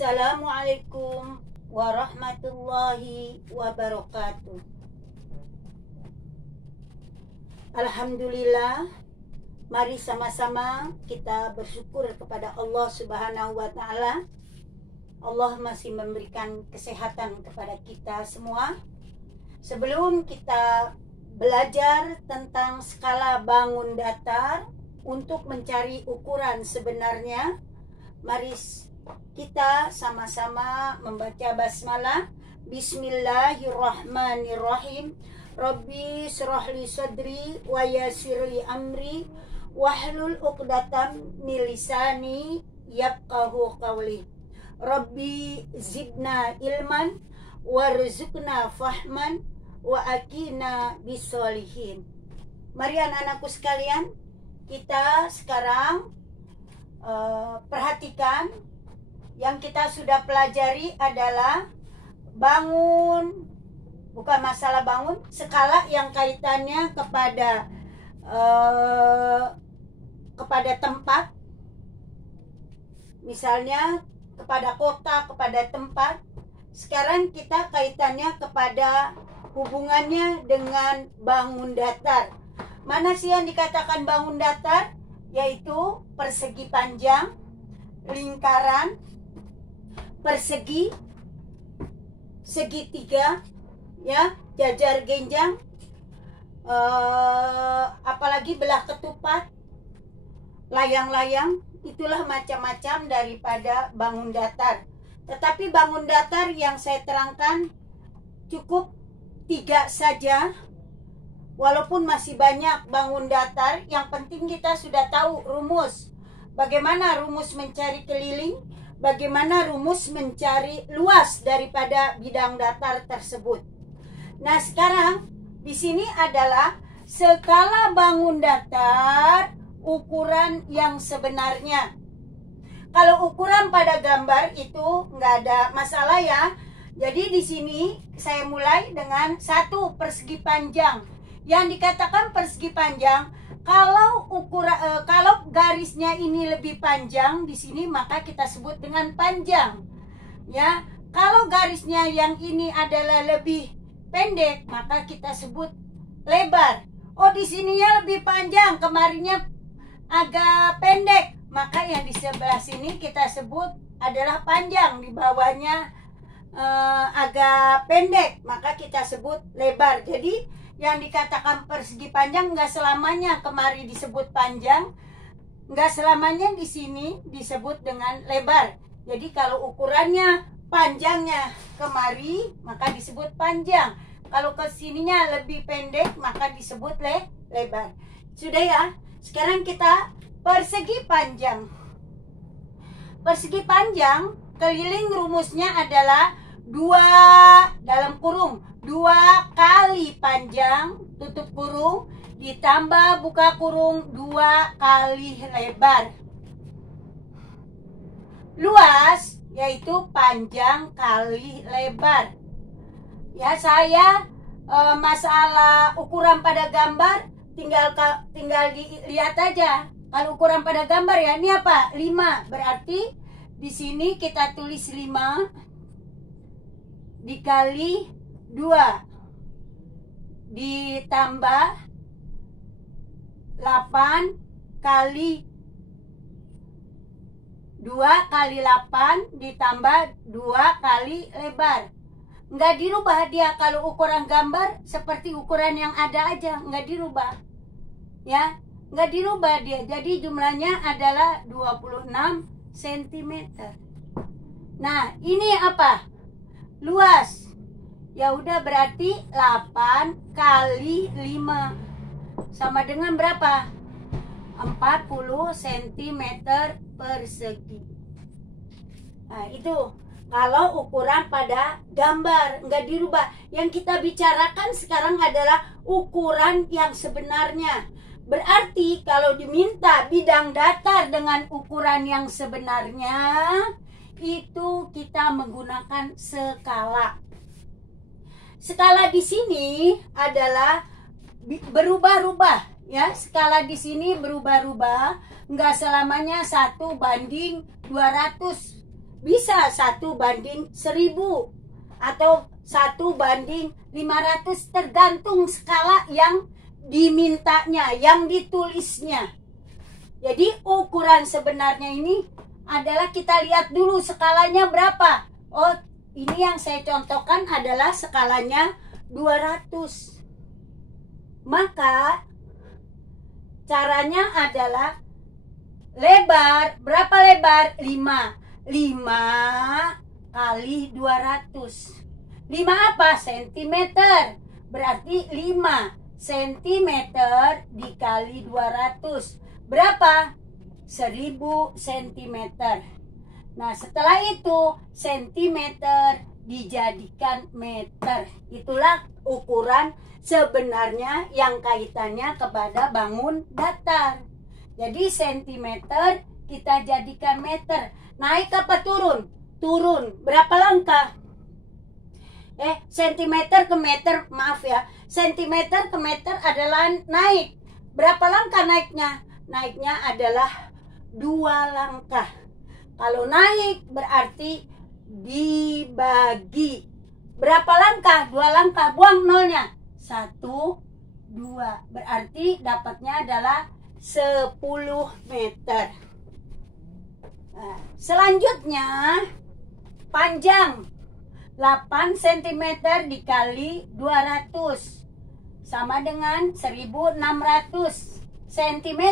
Assalamualaikum warahmatullahi wabarakatuh. Alhamdulillah, mari sama-sama kita bersyukur kepada Allah Subhanahu wa Ta'ala. Allah masih memberikan kesehatan kepada kita semua. Sebelum kita belajar tentang skala bangun datar untuk mencari ukuran sebenarnya, mari kita sama-sama membaca basmalah. Bismillahirrahmanirrahim. Rabbi syrahli sadri wa yassirli amri wahlul uqdatam min lisani yafqahu qawli. Rabbi zidna ilman warzuqna fahman wa akina bisolihin. Mari anak-anakku sekalian, kita sekarang perhatikan yang kita sudah pelajari adalah bangun, bukan masalah bangun, skala yang kaitannya kepada tempat, misalnya kepada kota, kepada tempat. Sekarang kita kaitannya kepada hubungannya dengan bangun datar. Mana sih yang dikatakan bangun datar? Yaitu persegi panjang, lingkaran, persegi, segitiga, ya, jajar genjang, apalagi belah ketupat, layang-layang. Itulah macam-macam daripada bangun datar. Tetapi bangun datar yang saya terangkan cukup 3 saja. Walaupun masih banyak bangun datar, yang penting kita sudah tahu rumus. Bagaimana rumus mencari keliling, bagaimana rumus mencari luas daripada bidang datar tersebut. Nah, sekarang di sini adalah skala bangun datar ukuran yang sebenarnya. Kalau ukuran pada gambar itu nggak ada masalah ya. Jadi di sini saya mulai dengan 1 persegi panjang. Yang dikatakan persegi panjang, kalau garisnya ini lebih panjang di sini, maka kita sebut dengan panjang. Ya, kalau garisnya yang ini adalah lebih pendek, maka kita sebut lebar. Oh, di sininya lebih panjang, kemarinnya agak pendek, maka yang di sebelah sini kita sebut adalah panjang, di bawahnya agak pendek, maka kita sebut lebar. Jadi yang dikatakan persegi panjang nggak selamanya kemari disebut panjang, nggak selamanya di sini disebut dengan lebar. Jadi kalau ukurannya panjangnya kemari, maka disebut panjang. Kalau ke sininya lebih pendek, maka disebut lebar. Sudah ya? Sekarang kita persegi panjang. Persegi panjang, keliling rumusnya adalah 2 dalam kurung, 2 kali panjang, tutup kurung, ditambah buka kurung 2 kali lebar. Luas yaitu panjang kali lebar. Ya, saya masalah ukuran pada gambar tinggal dilihat aja. Kalau ukuran pada gambar ya, ini apa? 5. Berarti di sini kita tulis 5 dikali 2 ditambah 8 kali 2 kali 8 ditambah 2 kali lebar. Nggak dirubah dia. Kalau ukuran gambar seperti ukuran yang ada aja, nggak dirubah ya, nggak dirubah dia. Jadi jumlahnya adalah 26 cm. Nah, ini apa? Luas. Ya udah, berarti 8 kali 5 sama dengan berapa? 40 cm persegi. Nah, itu kalau ukuran pada gambar, nggak dirubah. Yang kita bicarakan sekarang adalah ukuran yang sebenarnya. Berarti kalau diminta bidang datar dengan ukuran yang sebenarnya, itu kita menggunakan skala. Skala di sini adalah berubah-ubah ya. Skala di sini berubah-ubah, nggak selamanya 1:200. Bisa 1:1000 atau 1:500, tergantung skala yang dimintanya, yang ditulisnya. Jadi ukuran sebenarnya ini adalah kita lihat dulu skalanya berapa. Oh, ini yang saya contohkan adalah skalanya 200. Maka caranya adalah lebar, berapa lebar? 5 kali 200. 5 apa? Sentimeter. Berarti 5 sentimeter dikali 200. Berapa? 1000 sentimeter. Nah, setelah itu sentimeter dijadikan meter. Itulah ukuran sebenarnya yang kaitannya kepada bangun datar. Jadi sentimeter kita jadikan meter. Naik apa turun? Turun. Berapa langkah? Sentimeter ke meter, maaf ya. Sentimeter ke meter adalah naik. Berapa langkah naiknya? Naiknya adalah 2 langkah. Kalau naik berarti dibagi. Berapa langkah? 2 langkah. Buang nolnya. 1, 2. Berarti dapatnya adalah 10 meter. Nah, selanjutnya panjang 8 cm dikali 200 sama dengan 1600 cm,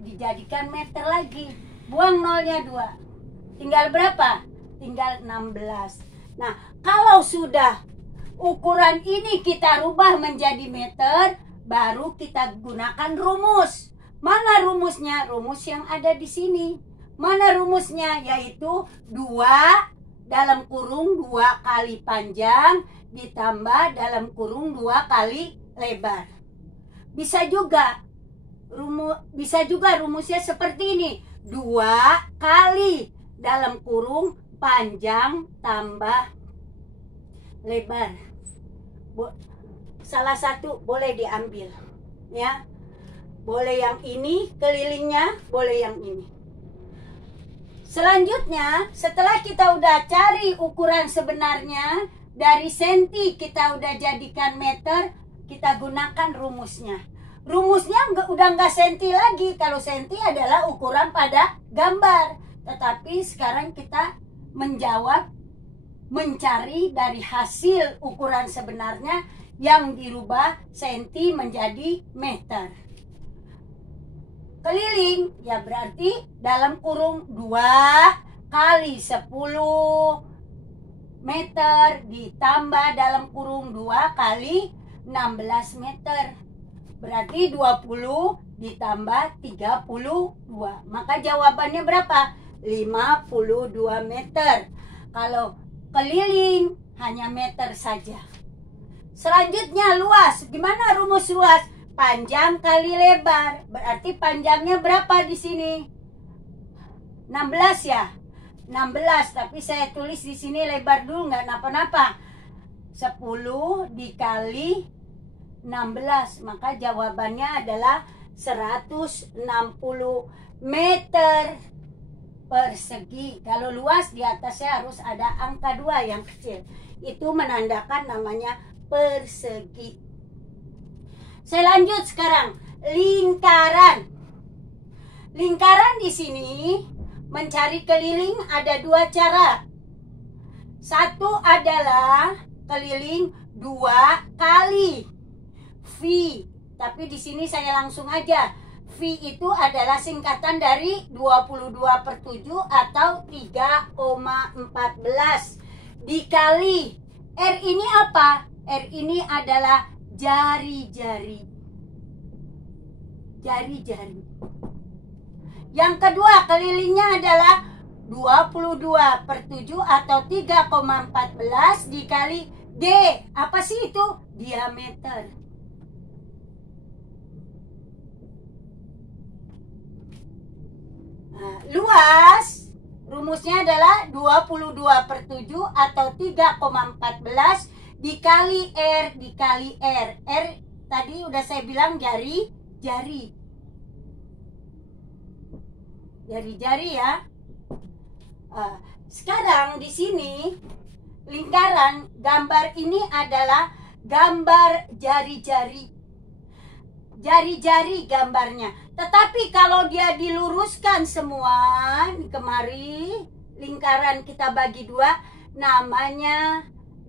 dijadikan meter lagi. Buang nolnya 2. Tinggal berapa? Tinggal 16. Nah, kalau sudah ukuran ini kita rubah menjadi meter, baru kita gunakan rumus. Mana rumusnya? Rumus yang ada di sini. Mana rumusnya? Yaitu 2 dalam kurung 2 kali panjang ditambah dalam kurung 2 kali lebar. Bisa juga rumusnya seperti ini. 2 kali dalam kurung panjang tambah lebar. Salah satu boleh diambil, ya. Boleh yang ini kelilingnya, boleh yang ini. Selanjutnya, setelah kita udah cari ukuran sebenarnya, dari senti kita udah jadikan meter, kita gunakan rumusnya. Rumusnya udah nggak senti lagi. Kalau senti adalah ukuran pada gambar. Tetapi sekarang kita mencari dari hasil ukuran sebenarnya yang dirubah senti menjadi meter. Keliling, ya berarti dalam kurung 2 kali 10 meter ditambah dalam kurung 2 kali 16 meter. Berarti 20 ditambah 32. Maka jawabannya berapa? 52 meter. Kalau keliling hanya meter saja. Selanjutnya luas. Gimana rumus luas? Panjang kali lebar. Berarti panjangnya berapa di sini? 16 ya? 16, tapi saya tulis di sini lebar dulu, nggak napa-napa. 10 dikali 16, maka jawabannya adalah 160 meter persegi. Kalau luas di atasnya harus ada angka 2 yang kecil. Itu menandakan namanya persegi. Saya lanjut sekarang, lingkaran. Lingkaran di sini mencari keliling ada 2 cara. Satu adalah keliling 2 kali V. Tapi di sini saya langsung aja. V itu adalah singkatan dari 22/7 atau 3,14 dikali R ini apa? R ini adalah jari-jari. Jari-jari. Yang kedua kelilingnya adalah 22/7 atau 3,14 dikali D. Apa sih itu? Diameter. Nah, luas rumusnya adalah 22/7 atau 3,14 dikali R dikali R. R tadi udah saya bilang jari-jari. Jari-jari ya. Sekarang di sini lingkaran, gambar ini adalah gambar jari-jari. Jari-jari gambarnya. Tetapi kalau dia diluruskan semua, kemari lingkaran kita bagi dua, namanya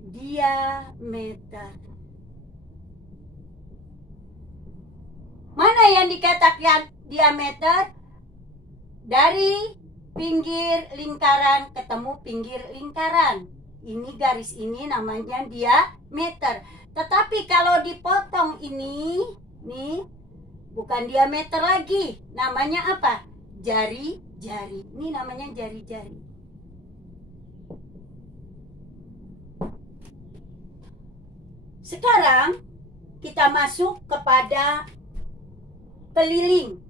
diameter. Mana yang dikatakan diameter? Dari pinggir lingkaran ketemu pinggir lingkaran. Ini garis ini namanya diameter. Tetapi kalau dipotong ini, nih, bukan diameter lagi. Namanya apa? Jari-jari. Ini namanya jari-jari. Sekarang kita masuk kepada keliling.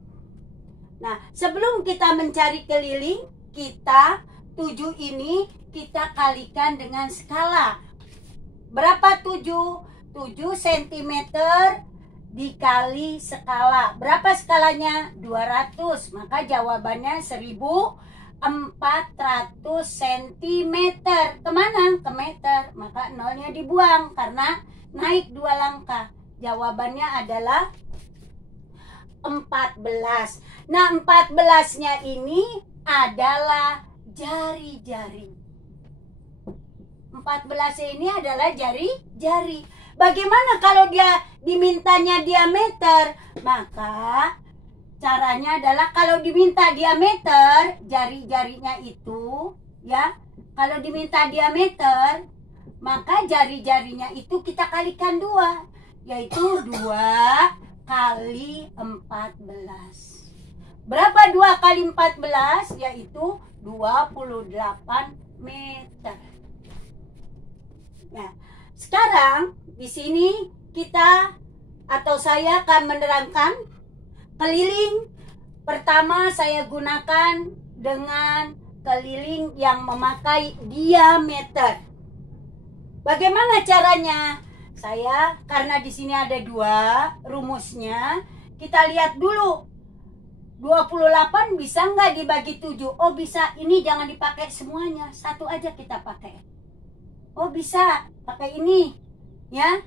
Nah, sebelum kita mencari keliling, kita 7 ini kita kalikan dengan skala. Berapa 7? 7 cm dikali skala. Berapa skalanya? 200. Maka jawabannya 1400 cm. Kemana? Ke meter. Maka nolnya dibuang karena naik 2 langkah. Jawabannya adalah 14. Nah, 14-nya ini adalah jari-jari. 14 ini adalah jari-jari. Bagaimana kalau dia dimintanya diameter? Maka caranya adalah kalau diminta diameter, jari-jarinya itu ya, kalau diminta diameter, maka jari-jarinya itu kita kalikan 2, yaitu 2 kali 14. Berapa 2 kali 14? Yaitu 28 meter. Nah, sekarang di sini kita atau saya akan menerangkan keliling. Pertama saya gunakan dengan keliling yang memakai diameter. Bagaimana caranya? Saya, karena di sini ada 2 rumusnya, kita lihat dulu. 28 bisa nggak dibagi 7? Oh bisa, ini jangan dipakai semuanya, satu aja kita pakai. Oh bisa, pakai ini ya.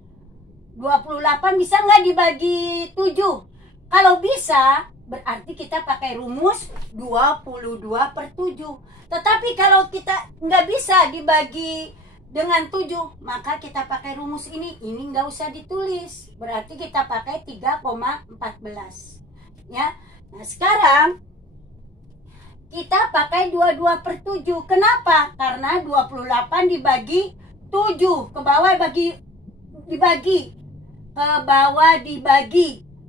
28 bisa nggak dibagi 7? Kalau bisa, berarti kita pakai rumus 22/7. Tetapi kalau kita nggak bisa dibagi dengan 7, maka kita pakai rumus ini. Ini nggak usah ditulis, berarti kita pakai 3,14 ya. Nah sekarang kita pakai 22/7. Kenapa? Karena 28 dibagi 7, ke bawah dibagi,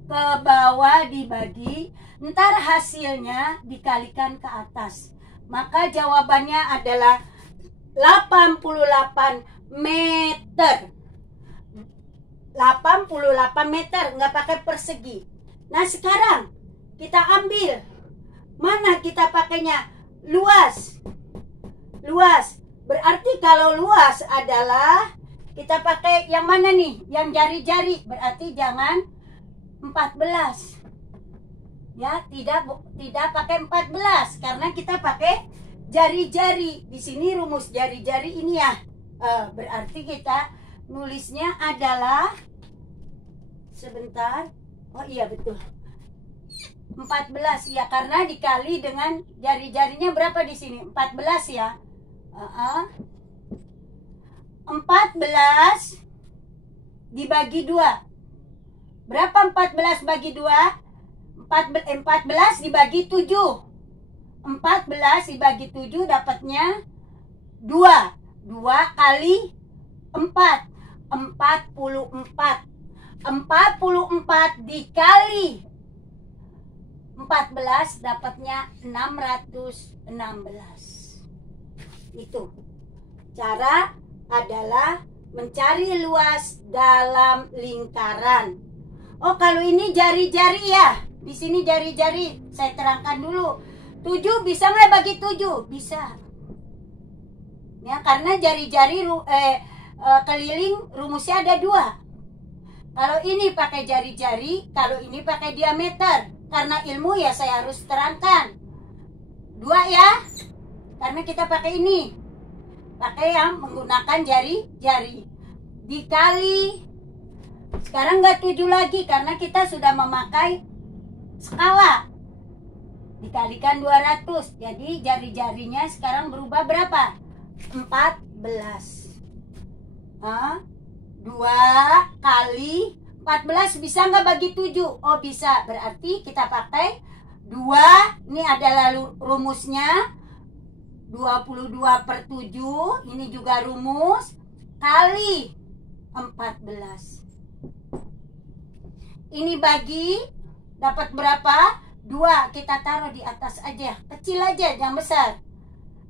ke bawah dibagi, ntar hasilnya dikalikan ke atas. Maka jawabannya adalah 88 meter. 88 meter, nggak pakai persegi. Nah sekarang kita ambil, mana kita pakainya? Luas. Berarti kalau luas adalah kita pakai yang mana nih? Yang jari-jari. Berarti jangan 14. Ya, tidak pakai 14 karena kita pakai jari-jari. Di sini rumus jari-jari ini ya. Berarti kita nulisnya adalah, sebentar. Oh iya betul. 14 ya, karena dikali dengan jari-jarinya berapa di sini? 14 ya. 14 dibagi 2. Berapa 14 bagi 2? 14 dibagi 7. 14 dibagi 7 dapatnya 2. 2 kali 4. 44. 44 dikali 14 dapatnya 616. Itu. Cara adalah mencari luas dalam lingkaran. Oh, kalau ini jari-jari ya. Di sini jari-jari. Saya terangkan dulu. 7 bisa nggak bagi 7? Bisa. Ya, karena jari-jari keliling rumusnya ada 2. Kalau ini pakai jari-jari, kalau ini pakai diameter. Karena ilmu ya saya harus terangkan. 2 ya. karena kita pakai ini. Pakai yang menggunakan jari-jari. Dikali, sekarang nggak 7 lagi karena kita sudah memakai skala. Dikalikan 200, jadi jari-jarinya sekarang berubah berapa? 14. 2 kali 14 bisa nggak bagi 7? Oh bisa, berarti kita pakai 2, ini adalah rumusnya 22/7, ini juga rumus, kali 14. Ini bagi, dapat berapa? 2, kita taruh di atas aja, kecil aja, jangan besar.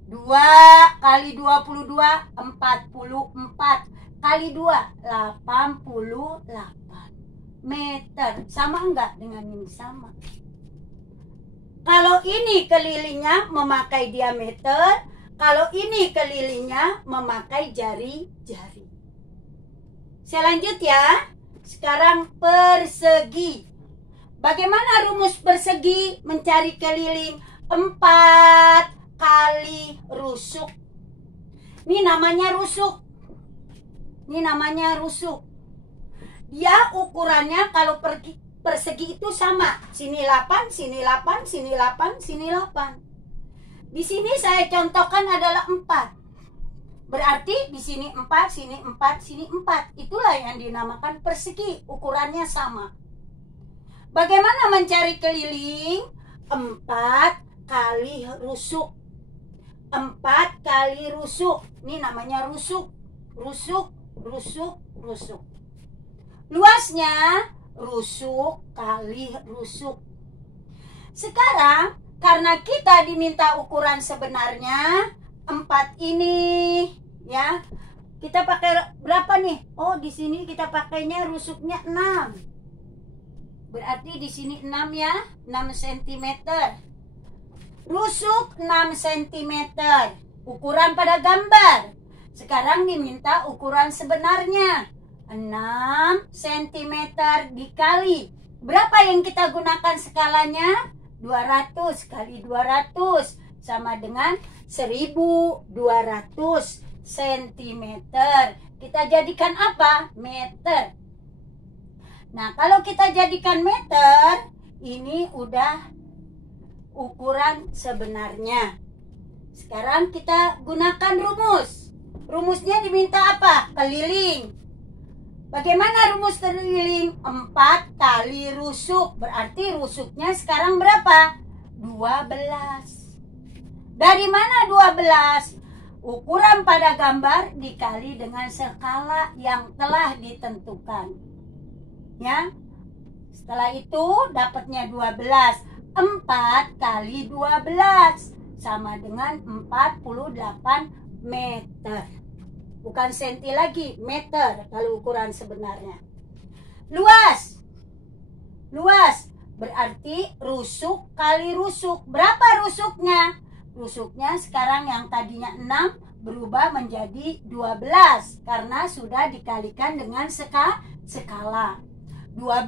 2 kali 22, 44. Kali 2, 88 meter. Sama enggak dengan ini? Sama. Kalau ini kelilingnya memakai diameter, kalau ini kelilingnya memakai jari-jari. Saya lanjut ya. Sekarang persegi. Bagaimana rumus persegi mencari keliling? 4 kali rusuk. Ini namanya rusuk. Ini namanya rusuk. Dia ukurannya kalau persegi itu sama. Sini 8, sini 8, sini 8, sini 8. Di sini saya contohkan adalah 4. Berarti di sini 4, sini 4, sini 4. Itulah yang dinamakan persegi. Ukurannya sama. Bagaimana mencari keliling? 4 kali rusuk. 4 kali rusuk. Ini namanya rusuk. Rusuk, rusuk, rusuk. Luasnya rusuk kali rusuk. Sekarang karena kita diminta ukuran sebenarnya 4 ini ya. Kita pakai berapa nih? Oh, di sini kita pakainya rusuknya 6. Berarti di sini 6 ya, 6 cm. Rusuk 6 cm. Ukuran pada gambar. Sekarang diminta ukuran sebenarnya. 6 cm dikali. Berapa yang kita gunakan skalanya? 200 kali 200 sama dengan 1200 cm. Kita jadikan apa? Meter. Nah, kalau kita jadikan meter, ini udah ukuran sebenarnya. Sekarang kita gunakan rumus. Rumusnya diminta apa? Keliling. Bagaimana rumus keliling? 4 kali rusuk. Berarti rusuknya sekarang berapa? 12. Dari mana 12? Ukuran pada gambar dikali dengan skala yang telah ditentukan. Ya. Setelah itu dapatnya 12. 4 kali 12 sama dengan 48 meter. Bukan senti lagi, meter kalau ukuran sebenarnya. Luas. Luas berarti rusuk kali rusuk. Berapa rusuknya? Rusuknya sekarang yang tadinya 6 berubah menjadi 12 karena sudah dikalikan dengan skala. 12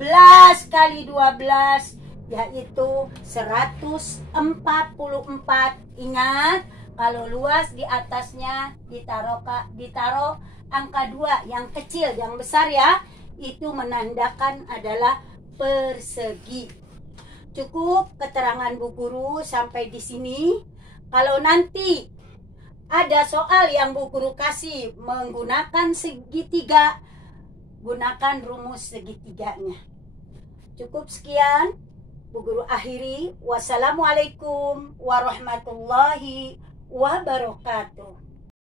kali 12 yaitu 144. Ingat, kalau luas di atasnya ditaruh angka 2 yang kecil, yang besar ya. Itu menandakan adalah persegi. Cukup keterangan Bu Guru sampai di sini. Kalau nanti ada soal yang Bu Guru kasih menggunakan segitiga, gunakan rumus segitiganya. Cukup sekian. Bu Guru akhiri. Wassalamualaikum warahmatullahi wabarakatuh.